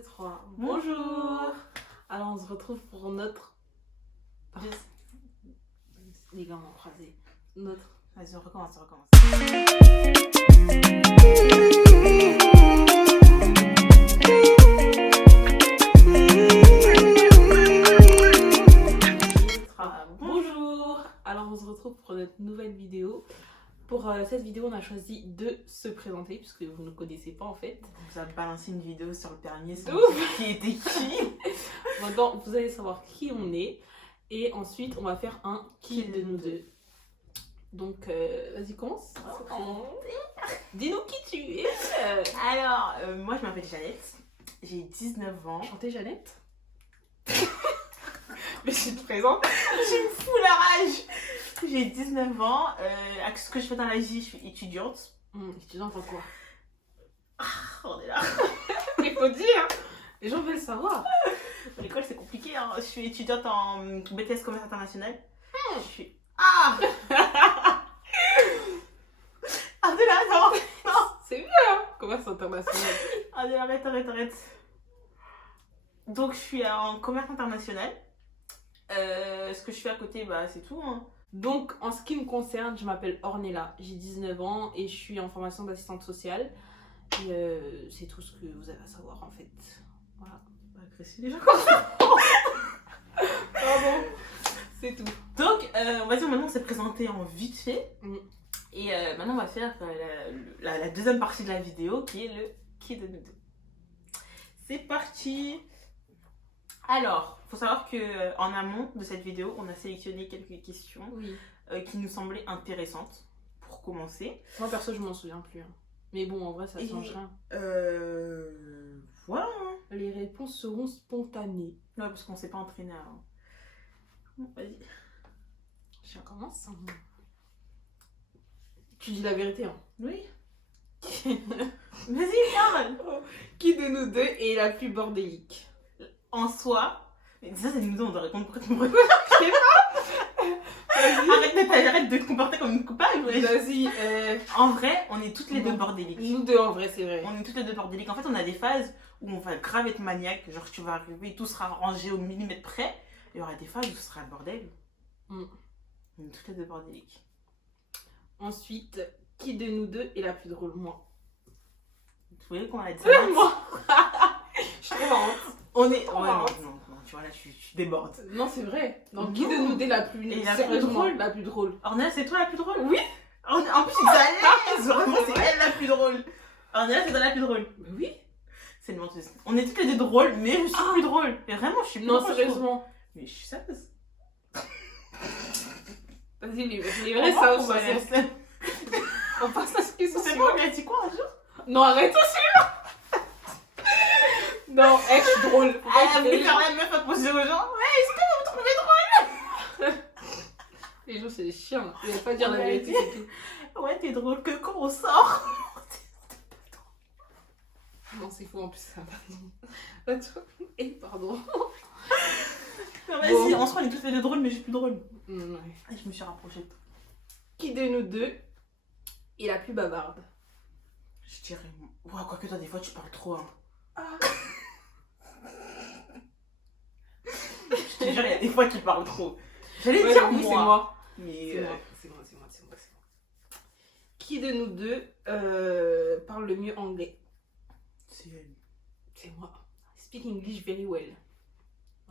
2, 3. Bonjour. Alors on se retrouve pour notre... Les gars m'ont croisé. Notre... Vas-y, on recommence. Bonjour. Alors on se retrouve pour notre nouvelle vidéo. Pour cette vidéo, on a choisi de se présenter, puisque vous ne connaissez pas en fait. On vous a balancé une vidéo sur le permis, sur Ouf. qui était qui. Maintenant, vous allez savoir qui on est. Et ensuite, on va faire un qui de nous deux. Donc, vas-y, commence. Dis-nous qui tu es. Alors, moi je m'appelle Jeannette, j'ai 19 ans. Chantez Jeannette. Mais je te présente. Je me fous la rage. J'ai 19 ans, ce que je fais dans la vie, je suis étudiante. Étudiante en quoi? On est là. Il faut dire. Les gens veulent savoir. L'école c'est compliqué, hein. Je suis étudiante en BTS Commerce International. Je suis... Ah Ah de là, non. C'est bien. Commerce international. Ah de là, arrête. Donc je suis en commerce international. Ce que je fais à côté, bah c'est tout, hein. Donc, en ce qui me concerne, je m'appelle Ornella, j'ai 19 ans et je suis en formation d'assistante sociale. Et c'est tout ce que vous avez à savoir en fait. Voilà. Pas agressif déjà. Pardon. C'est tout. Donc, on va dire maintenant on s'est présenté en vite fait. Mm. Et maintenant on va faire la deuxième partie de la vidéo qui est le qui de nous deux. C'est parti. Alors, faut savoir que en amont de cette vidéo, on a sélectionné quelques questions Oui. qui nous semblaient intéressantes pour commencer. Moi perso, je m'en souviens plus. Hein. Mais bon, en vrai, ça change rien. Voilà. Hein. Les réponses seront spontanées. Ouais, parce qu'on s'est pas entraîné avant. Bon, vas-y. Je commence. Tu dis la vérité, hein. Oui. Vas-y, parle. Qui de nous deux est la plus bordélique? En soi, mais ça c'est nous deux, on doit répondre pourquoi tu me réponds. Je sais pas. Arrête de te comporter comme une coupable. Ouais. Vas-y. En vrai, on est toutes les deux bordéliques. Nous deux, en vrai, c'est vrai. On est toutes les deux bordéliques. En fait, on a des phases où on va grave être maniaque. Genre, tu vas arriver, tout sera rangé au millimètre près. Et il y aura des phases où ce sera le bordel. Mm. On est toutes les deux bordéliques. Ensuite, qui de nous deux est la plus drôle? Moi. Vous voyez qu'on a dit C'est ça. moi. Je suis trop marrante. On est. Trop Ouais, marrante. non, tu vois, là, tu débordes. Non, c'est vrai. Donc, Non. qui de nous deux est la plus... Et la plus sérieusement, drôle. la plus drôle. Ornella, c'est toi la plus drôle? Oui. En plus, c'est à l'aise. Vraiment, c'est elle la plus drôle. Ornella, c'est toi la plus drôle. Mais oui. C'est une menteuse. On est toutes les deux drôles, mais je suis plus drôle. Et vraiment, je suis plus Non, drôle. sérieusement. Mais je suis sérieuse. Vas-y, les vrais, ça on va aussi. laisser. On passe à ce qu'ils sont C'est suivants. bon, il a dit quoi un jour? Non, arrête aussi. Non, je suis drôle. Faut pas Ah, que mais les faire gens- la meuf à poser aux gens. Ouais, est-ce que vous me trouvez drôle? Les gens, c'est des chiens. Ils veulent pas dire la Ouais, vérité, c'est tout. Ouais, t'es drôle que quand on sort. Non, c'est faux en plus, ça. Et pardon. Non, vas-y, Bon. en soi, on est toutes les deux drôles, mais je suis plus drôle. Ouais. Et je me suis rapprochée de toi. Qui de nous deux est la plus bavarde? Je dirais. Ouais, quoique toi, des fois, tu parles trop. Hein. Je te jure, il y a des fois, tu parles trop. J'allais Ouais, dire j'avoue, moi. c'est moi. Mais. C'est moi. Qui de nous deux parle le mieux anglais? C'est elle. C'est moi. I speak English very well.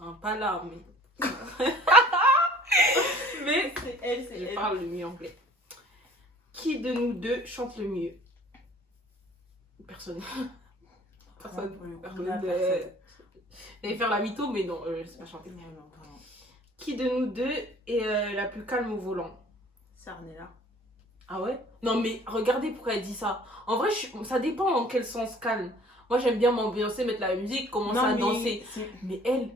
Hein, pas là, mais. Mais C'est elle, c'est je elle. parle le mieux anglais. Qui de nous deux chante le mieux? Personne. Personne. J'allais faire la mytho, mais non, je sais pas chanter. Non, pardon. Qui de nous deux est la plus calme au volant? C'est Ornella. Ah ouais? Non, mais regardez pourquoi elle dit ça. En vrai, ça dépend en quel sens calme. Moi, j'aime bien m'ambiancer, mettre la musique, commencer à danser. Mais elle,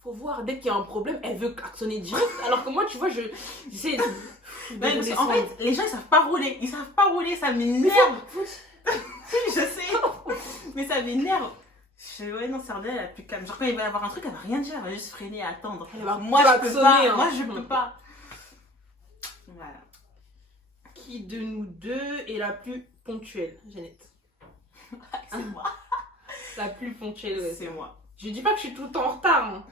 faut voir, dès qu'il y a un problème, elle veut klaxonner direct. Alors que moi, tu vois, j'essaie de... Ouais, parce qu'en fait, les gens ils savent pas rouler. Ils savent pas rouler, ça m'énerve. Je sais. Mais ça m'énerve. Ouais, non, c'est Ornella la plus calme. Genre, quand il va y avoir un truc, elle va rien dire, elle va juste freiner et attendre. Elle va Moi, je peux klaxonner, pas. hein. Moi, je peux pas. Voilà. Qui de nous deux est la plus ponctuelle? Jeannette. C'est moi. La plus ponctuelle, C'est moi. Je dis pas que je suis tout le temps en retard. Hein.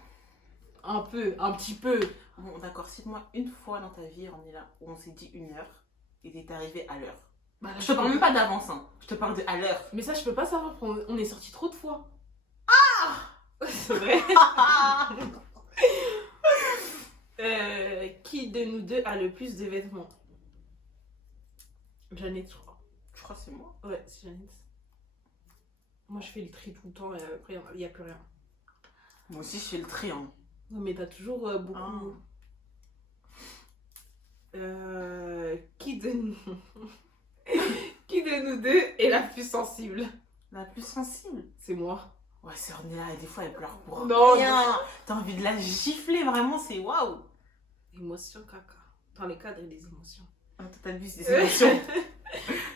Un petit peu. Bon, d'accord, cite-moi une fois dans ta vie, on est là, où on s'est dit 1 heure et t'es arrivé à l'heure. Bah, Je te parle même pas d'avance, hein. Je te parle de à l'heure. Mais ça, je peux pas savoir. On est sortis trop de fois. C'est vrai. Qui de nous deux a le plus de vêtements? Jeannette, je crois. Je crois que c'est moi. Ouais, c'est Jeannette. Moi, je fais le tri tout le temps et après, il n'y a plus rien. Moi aussi, je fais le tri, hein. Non, mais t'as toujours beaucoup. Qui de nous... Qui de nous deux est la plus sensible? La plus sensible? C'est moi. Ouais, c'est Ornella, et des fois, elle pleure pour Non, rien. T'as envie de la gifler, vraiment, c'est waouh. Émotion, caca. Dans les cadres des émotions. Ah, t'as vu, c'est des émotions.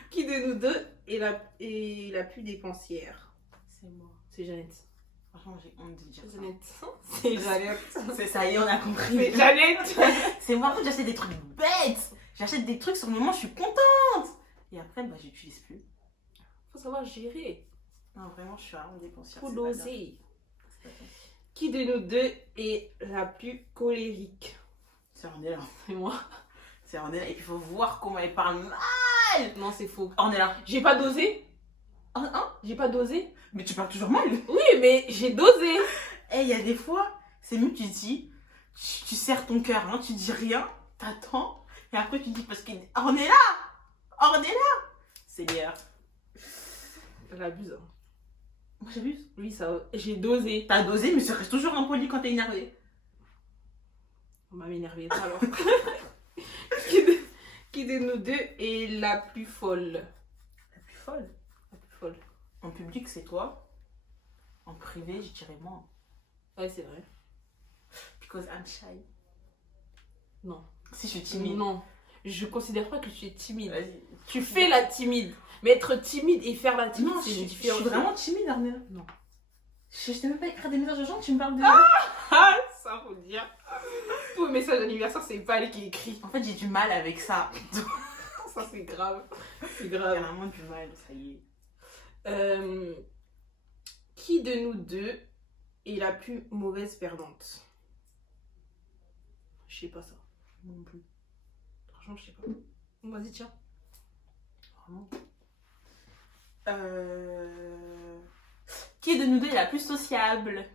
Qui de nous deux est la plus dépensière? C'est moi. C'est Jeannette. Franchement, j'ai honte de dire ça. C'est Jeannette. C'est ça y est, on a compris. C'est Jeannette. C'est moi, en fait, j'achète des trucs bêtes. J'achète des trucs sur le moment, je suis contente. Et après, bah, j'utilise plus. Faut savoir gérer. Non, vraiment, je suis vraiment dépensière. Faut c'est pas doser. bien. Qui de nous deux est la plus colérique? C'est Ornella. C'est moi. C'est Ornella. Et puis, il faut voir comment elle parle mal. Non, c'est faux. Ornella. J'ai pas dosé. Hein? J'ai pas dosé. Mais tu parles toujours mal. Oui, mais j'ai dosé. Eh, il y a des fois, c'est mieux, tu dis, tu serres ton cœur, hein, tu dis rien, t'attends, et après tu dis, parce que Ornella, c'est meilleur. Elle abuse. Hein. Moi j'abuse. Oui, ça. J'ai dosé. T'as dosé, mais tu restes toujours impoli quand t'es énervé. On va m'énerver alors. Qui de nous deux est la plus folle? La plus folle. La plus folle. En public, c'est toi. En privé, je dirais moi. Ouais, c'est vrai. Because I'm shy. Non. Si je suis timide. Non. Je considère pas que tu es timide. Vas-y. Tu fais la timide. Mais être timide et faire la timide, Non, c'est je différent. suis vraiment timide, Ornella. Non. Je t'ai même pas écrit des messages aux gens, tu me parles de... Ah, ça faut dire. Pour le message d'anniversaire, c'est pas elle qui écrit. En fait, j'ai du mal avec ça. Ça, c'est grave. C'est J'ai grave. vraiment du mal, ça y est. Qui de nous deux est la plus mauvaise perdante? Je sais pas ça. Non plus. Franchement, je sais pas. Vas-y, tiens. Vraiment. Qui de nous deux est la plus sociable?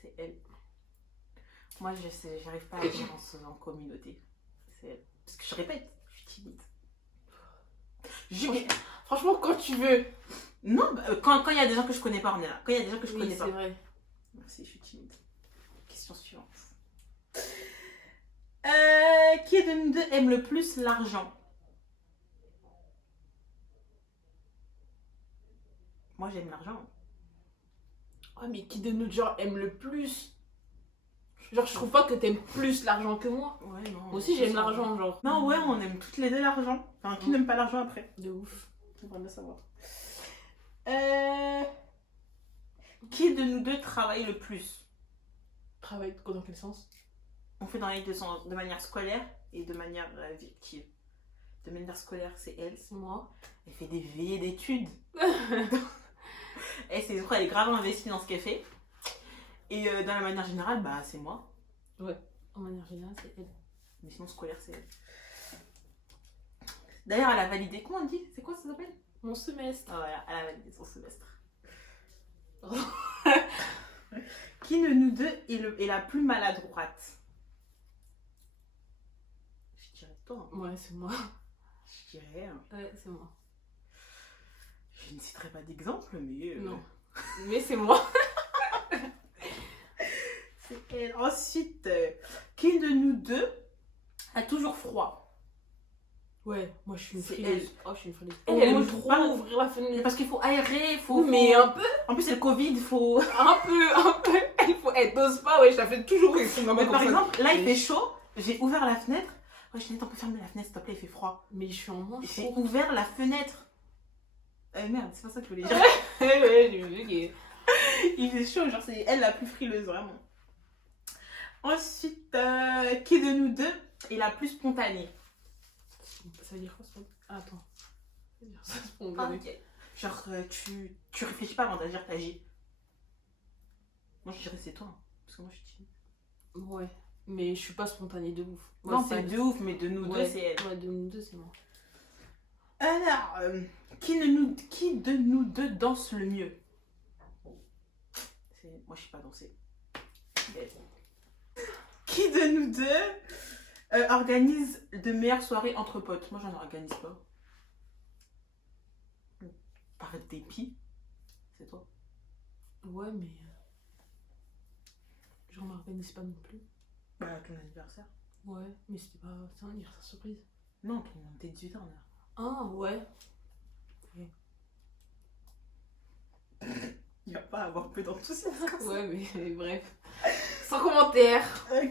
C'est elle. Moi, j'arrive pas à agir en communauté. C'est elle. Parce que je répète, je suis timide. Franchement, quand tu veux. Non, quand il y a des gens que je connais pas, on est là. Quand il y a des gens que je connais pas. C'est vrai. Merci, je suis timide. Question suivante. Qui de nous deux aime le plus l'argent? Moi, j'aime l'argent. Oh, mais qui de nous deux genre, aime le plus? Genre, je trouve pas que t'aimes plus l'argent que moi. Ouais, non. Moi aussi, j'aime l'argent, genre. Non, ouais, on aime toutes les deux l'argent. Enfin, qui n'aime pas l'argent après? De ouf. On va bien savoir. Qui de nous deux travaille le plus? Travail dans quel sens? On fait dans les deux sens, de manière scolaire et de manière virtuelle. De manière scolaire, c'est elle. C'est moi. Elle fait des veillées d'études. Et c'est elle est grave investie dans ce qu'elle fait. Et dans la manière générale, bah c'est moi. Ouais. En manière générale, c'est elle. Mais sinon, scolaire, c'est elle. D'ailleurs, elle a validé. Comment on dit? C'est quoi ça s'appelle? Mon semestre. Ah voilà, elle a validé son semestre. Qui de nous deux est la plus maladroite? Je dirais toi. Hein. Ouais, c'est moi. Je dirais. Ouais, c'est moi. Je ne citerai pas d'exemple, mais. Non. Mais c'est moi. C'est elle. Ensuite, qui de nous deux a toujours froid? Ouais, moi je suis une C'est frileuse. elle. Oh, je suis une frileuse. Oh, Elle moi, aime je trop parle- ouvrir la fenêtre. Parce qu'il faut aérer, faut. Mais un peu, En plus, c'est le Covid, il faut. un peu. Elle dose pas, ouais, je la fais toujours. Mais par exemple, là, il fait chaud, j'ai ouvert la fenêtre. Ouais, je dis, on peut fermer la fenêtre, s'il te plaît, il fait froid. Mais je suis en manche. J'ai ouvert la fenêtre. Merde, c'est pas ça que je voulais dire. Ouais, j'ai vu qu'il- Il fait chaud, genre, c'est elle la plus frileuse, vraiment. Ensuite, qui de nous deux est la plus spontanée? Ça veut dire quoi, ça? Ah, attends. Ça veut dire ça, Ah, spontané. ok. Genre, tu réfléchis pas avant d'agir, t'agis. Moi, je dirais c'est toi. Hein, parce que moi, je suis timide. Ouais. Mais je suis pas spontanée de ouf. Moi, Non, c'est de ouf, mais de nous deux, c'est elle. Ouais, de nous deux, c'est moi. Alors, qui de nous deux danse le mieux? Moi, je sais pas danser. Qui de nous deux organise de meilleures soirées entre potes? Moi, j'en organise pas. Par dépit, c'est toi. Ouais, mais... J'en m'organise pas non plus. Bah, ton anniversaire. Ouais, mais c'était pas... C'est un anniversaire surprise. Non, t'es 18 ans, là. Ah, ouais. Il va pas avoir peu d'enthousiasme. Ouais, mais bref. Sans commentaire.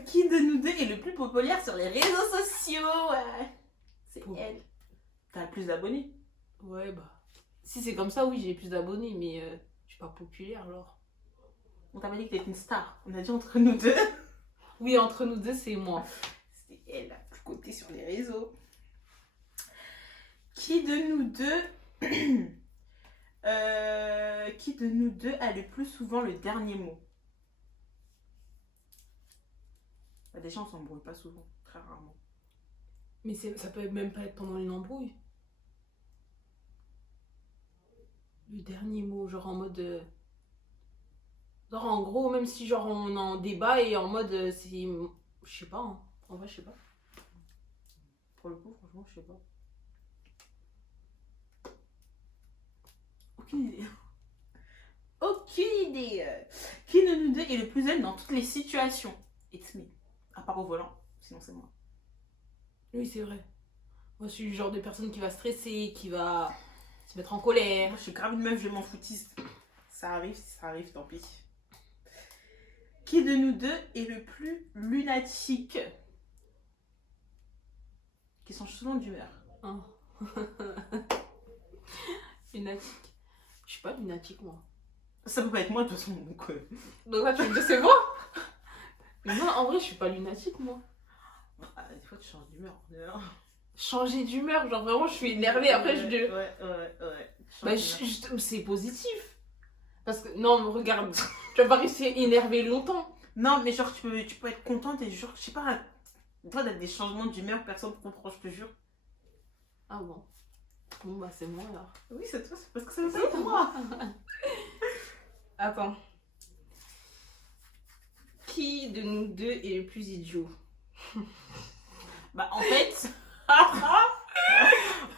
Qui de nous deux est le plus populaire sur les réseaux sociaux? Ouais. C'est elle. T'as le plus d'abonnés? Ouais, bah... Si c'est comme ça, oui, j'ai plus d'abonnés, mais je suis pas populaire, alors. On t'a pas dit que t'étais une star. On a dit entre nous deux. Oui, entre nous deux, c'est moi. C'est elle, la plus cotée sur les réseaux. Qui de nous deux... qui de nous deux a le plus souvent le dernier mot? Bah déjà, on s'embrouille pas souvent, très rarement. Mais ça peut même pas être pendant une embrouille. Le dernier mot, genre en mode... Genre en gros, même si genre on en débat et en mode c'est... Je sais pas, hein. En vrai, je sais pas. Pour le coup, franchement, je sais pas. Aucune idée. Aucune idée. Qui de nous deux est le plus zen dans toutes les situations? It's me. À part au volant, sinon c'est moi. Oui, c'est vrai. Moi, je suis le genre de personne qui va stresser, qui va se mettre en colère. Moi, je suis grave une meuf, je m'en foutiste. Ça arrive, si ça arrive, tant pis. Qui de nous deux est le plus lunatique? Qui change souvent d'humeur. Oh. Lunatique. Je suis pas lunatique, moi. Ça peut pas être moi, de toute façon. Donc là, tu me dis c'est moi? Non, en vrai, je suis pas lunatique, moi. Ah, des fois, tu changes d'humeur. Changer d'humeur, genre vraiment, je suis énervée. Après, Ouais. Bah, c'est positif. Parce que, non, mais regarde, tu vas pas rester énervé longtemps. Non, mais genre, tu peux être contente et genre, je sais pas, des fois, t'as des changements d'humeur, personne ne comprend, je te jure. Ah bon? Bon, bah, c'est moi alors. Oui, c'est toi, c'est parce que ça veut pas être moi. Attends. Qui de nous deux est le plus idiot? Bah, en fait.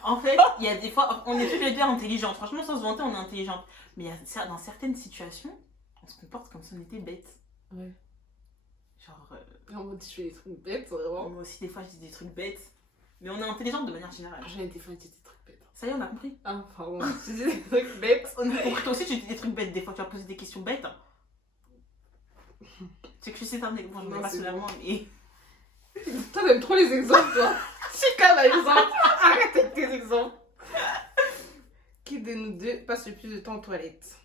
En fait, il y a des fois, on est tous les deux intelligents. Franchement, sans se vanter, on est intelligentes. Mais dans certaines situations, on se comporte comme si on était bêtes. Ouais. Genre. En mode, je fais des trucs bêtes, vraiment. Moi aussi, des fois, je dis des trucs bêtes. Mais on est intelligentes de manière générale. J'ai des fois, je dis des trucs bêtes. Ça y est, on a compris. Ah, pardon. Je dis des trucs bêtes. On a compris, toi aussi, tu dis des trucs bêtes. Des fois, tu vas poser des questions bêtes. C'est que je sais un exemple. Bon, je me passe la main, mais. Toi, t'aimes trop les exemples, toi. C'est qu'un exemple. Arrête avec tes exemples. Qui de nous deux passe le plus de temps aux toilettes?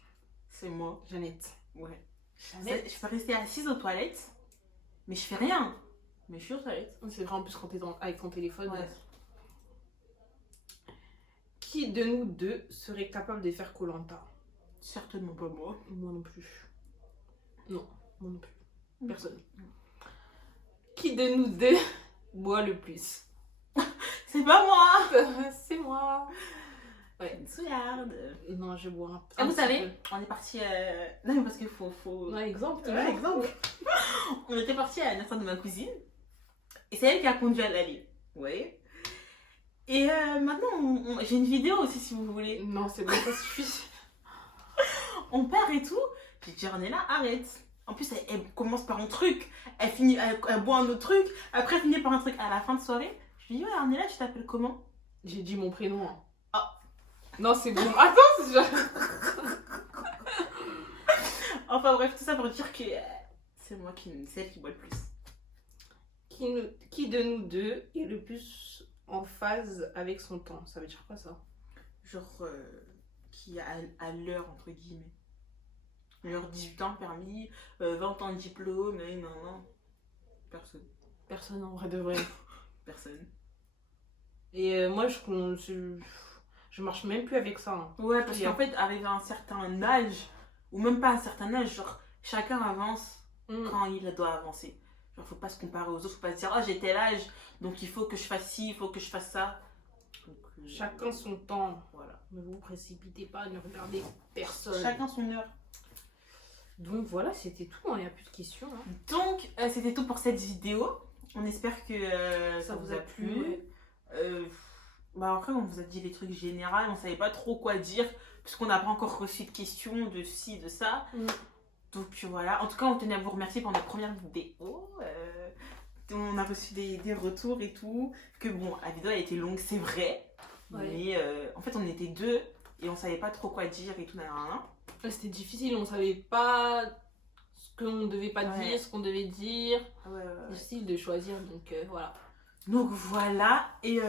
C'est moi. Jeannette. Ouais. Jeannette. Je peux rester assise aux toilettes, mais je fais rien. Mais je suis aux toilettes. C'est vrai, en plus, quand t'es avec ton téléphone. Ouais. Qui de nous deux serait capable de faire koh Lanta? Certainement pas moi. Moi non plus. Non, moi non plus. Personne. Qui de nous deux boit le plus? C'est pas moi. C'est moi. Ouais. Une souillarde. Non, je bois un peu. Ah, vous savez, on est parti. Non, mais parce qu'il faut. Ouais, exemple. Ouais, exemple. On était parti à la naissance de ma cousine. Et c'est elle qui a conduit à l'aller. Ouais. Et maintenant, j'ai une vidéo aussi si vous voulez. Non, c'est bon, ça suffit. On part et tout. J'ai dit, Ornella, arrête. En plus, elle commence par un truc. Elle boit un autre truc. Après, elle finit par un truc. À la fin de soirée, je lui dis, ouais, Ornella, tu t'appelles comment? J'ai dit mon prénom. Hein. Ah. Non, c'est bon. Attends, c'est déjà... Enfin bref, tout ça pour dire que c'est elle qui boit le plus. Qui de nous deux est le plus en phase avec son temps? Ça veut dire quoi ça? Genre, qui a à l'heure, entre guillemets. Genre 18 ans permis, 20 ans de diplôme, non. Personne. Personne en vrai de vrai. Personne. Et moi, je Je marche même plus avec ça. Hein. Ouais, parce qu'en fait, arrivé à un certain âge, ou même pas à un certain âge, genre, chacun avance quand il doit avancer. Genre, faut pas se comparer aux autres, faut pas se dire, oh, j'ai tel âge, donc il faut que je fasse ci, il faut que je fasse ça. Donc, chacun son temps. Voilà. Ne vous précipitez pas, ne regardez personne. Chacun son heure. Donc voilà, c'était tout, il n'y a plus de questions. Hein. Donc, c'était tout pour cette vidéo. On espère que ça vous a plu. Ouais. Bah après, on vous a dit les trucs généraux, on savait pas trop quoi dire, puisqu'on n'a pas encore reçu de questions de ci, de ça. Donc voilà, en tout cas, on tenait à vous remercier pour notre première vidéo. On a reçu des retours et tout. Que bon, la vidéo a été longue, c'est vrai. Ouais. Mais en fait, on était deux et on savait pas trop quoi dire et tout. C'était difficile, on savait pas ce qu'on devait pas dire, ce qu'on devait dire. Difficile de choisir, donc voilà. Donc voilà, et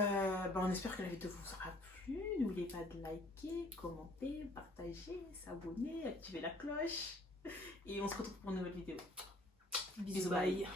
on espère que la vidéo vous aura plu. N'oubliez pas de liker, commenter, partager, s'abonner, activer la cloche. Et on se retrouve pour une nouvelle vidéo. Bisous, bye.